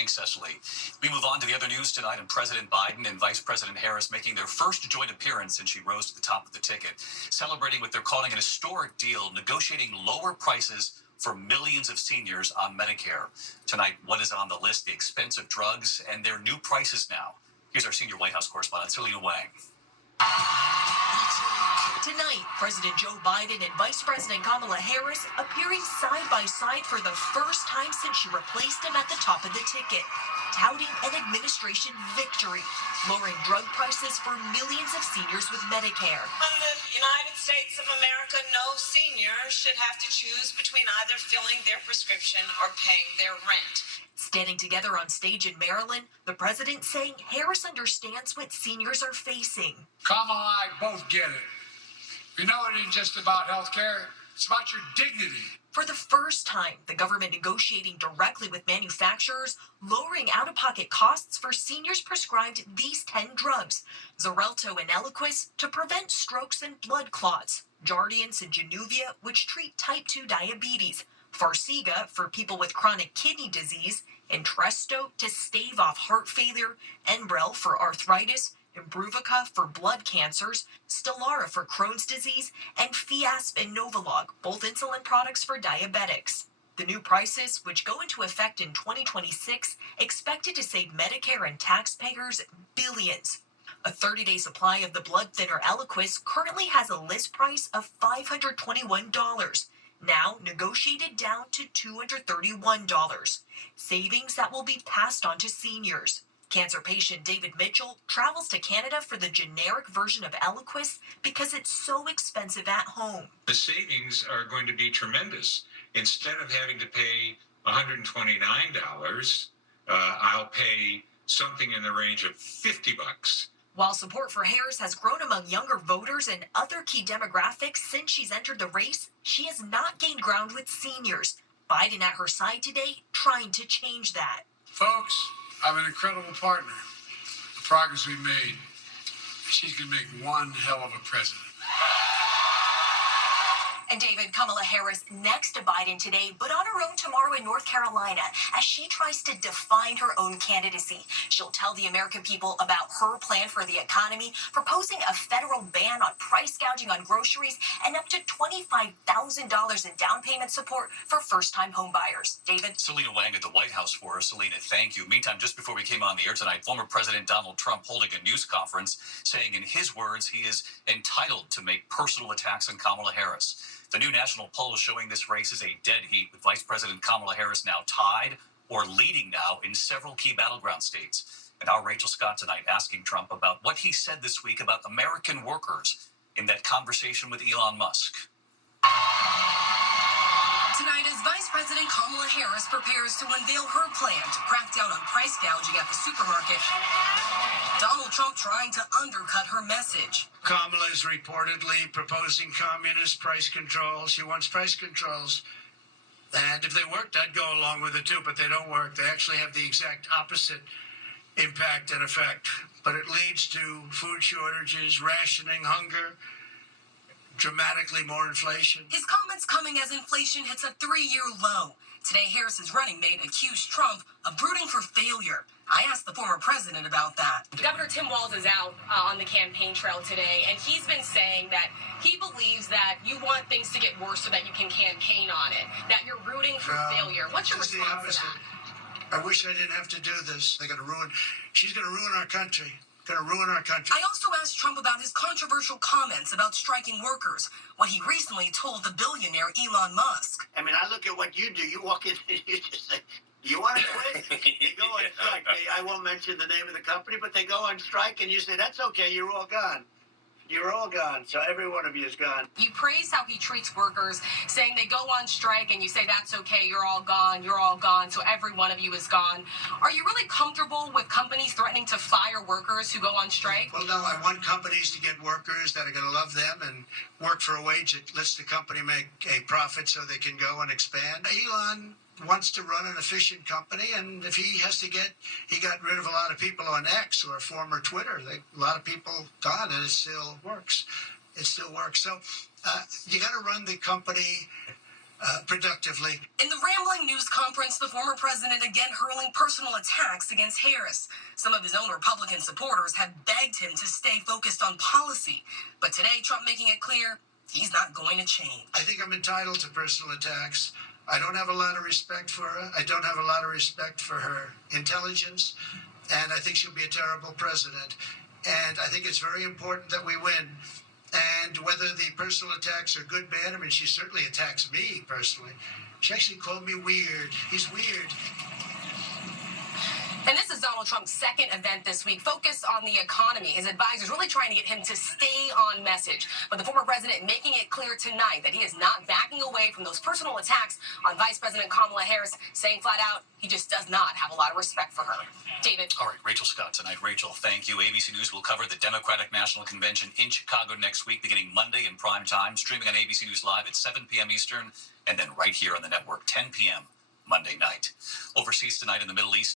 Thanks, Cecily. We move on to the other news tonight, and President Biden and Vice President Harris making their first joint appearance since she rose to the top of the ticket, celebrating what they're calling an historic deal, negotiating lower prices for millions of seniors on Medicare. Tonight, what is on the list? The expensive drugs and their new prices now. Here's our senior White House correspondent, Selena Wang. Tonight, President Joe Biden and Vice President Kamala Harris appearing side by side for the first time since she replaced him at the top of the ticket, touting an administration victory, lowering drug prices for millions of seniors with Medicare. In the United States of America, no senior should have to choose between either filling their prescription or paying their rent. Standing together on stage in Maryland, the president saying Harris understands what seniors are facing. Kamala and I both get it. You know, it isn't just about health care, it's about your dignity. For the first time, the government negotiating directly with manufacturers, lowering out-of-pocket costs for seniors prescribed these 10 drugs, Xarelto and Eliquis to prevent strokes and blood clots, Jardiance and Januvia, which treat type 2 diabetes, Farxiga for people with chronic kidney disease, Entresto to stave off heart failure, Enbrel for arthritis, Imbruvica for blood cancers, Stelara for Crohn's disease, and Fiasp and Novolog, both insulin products for diabetics. The new prices, which go into effect in 2026, expected to save Medicare and taxpayers billions. A 30-day supply of the blood thinner Eliquis currently has a list price of $521, now negotiated down to $231, savings that will be passed on to seniors. Cancer patient David Mitchell travels to Canada for the generic version of Eliquis because it's so expensive at home. The savings are going to be tremendous. Instead of having to pay $129, I'll pay something in the range of $50. While support for Harris has grown among younger voters and other key demographics since she's entered the race, she has not gained ground with seniors. Biden at her side today trying to change that. Folks, I have an incredible partner. The progress we've made, she's going to make one hell of a president. And David, Kamala Harris next to Biden today, but on her own tomorrow in North Carolina as she tries to define her own candidacy. She'll tell the American people about her plan for the economy, proposing a federal ban on price gouging on groceries and up to $25,000 in down payment support for first-time home buyers. David? Selena Wang at the White House for us. Selena, thank you. Meantime, just before we came on the air tonight, former President Donald Trump holding a news conference saying in his words he is entitled to make personal attacks on Kamala Harris. The new national poll showing this race is a dead heat, with Vice President Kamala Harris now tied or leading now in several key battleground states. And our Rachel Scott tonight asking Trump about what he said this week about American workers in that conversation with Elon Musk. Tonight, as Vice President Kamala Harris prepares to unveil her plan to crack down on price gouging at the supermarket, Donald Trump trying to undercut her message. Kamala is reportedly proposing communist price controls. She wants price controls. And if they worked, I'd go along with it too, but they don't work. They actually have the exact opposite impact and effect. But it leads to food shortages, rationing, hunger, dramatically more inflation. His comments coming as inflation hits a 3-year low. Today, Harris's running mate accused Trump of brooding for failure. I asked the former president about that. Governor Tim Walz is out on the campaign trail today, and he's been saying that he believes that you want things to get worse so that you can campaign on it, that you're rooting for failure. What's your response to that? I wish I didn't have to do this. She's going to ruin our country. Going to ruin our country. I also asked Trump about his controversial comments about striking workers, what he recently told the billionaire Elon Musk. I mean, I look at what you do. You walk in and you just say, you want to quit? You go on strike. I won't mention the name of the company, but they go on strike and you say, that's okay, you're all gone. You're all gone. So every one of you is gone. You praise how he treats workers, saying they go on strike, and you say, that's okay, you're all gone, so every one of you is gone. Are you really comfortable with companies threatening to fire workers who go on strike? Well, no, I want companies to get workers that are going to love them and work for a wage that lets the company make a profit so they can go and expand. Elon wants to run an efficient company, and if he got rid of a lot of people on X or former Twitter. A lot of people gone, and it still works. So you got to run the company productively. In the rambling news conference, the former president again hurling personal attacks against Harris. Some of his own Republican supporters have begged him to stay focused on policy. But today, Trump making it clear he's not going to change. I think I'm entitled to personal attacks. I don't have a lot of respect for her. I don't have a lot of respect for her intelligence. And I think she'll be a terrible president. And I think it's very important that we win. And whether the personal attacks are good, bad, I mean, she certainly attacks me personally. She actually called me weird. He's weird. And this is Donald Trump's second event this week, focused on the economy. His advisors really trying to get him to stay on message. But the former president making it clear tonight that he is not backing away from those personal attacks on Vice President Kamala Harris, saying flat out he just does not have a lot of respect for her. David. All right, Rachel Scott tonight. Rachel, thank you. ABC News will cover the Democratic National Convention in Chicago next week, beginning Monday in prime time, streaming on ABC News Live at 7 p.m. Eastern, and then right here on the network, 10 p.m. Monday night. Overseas tonight in the Middle East,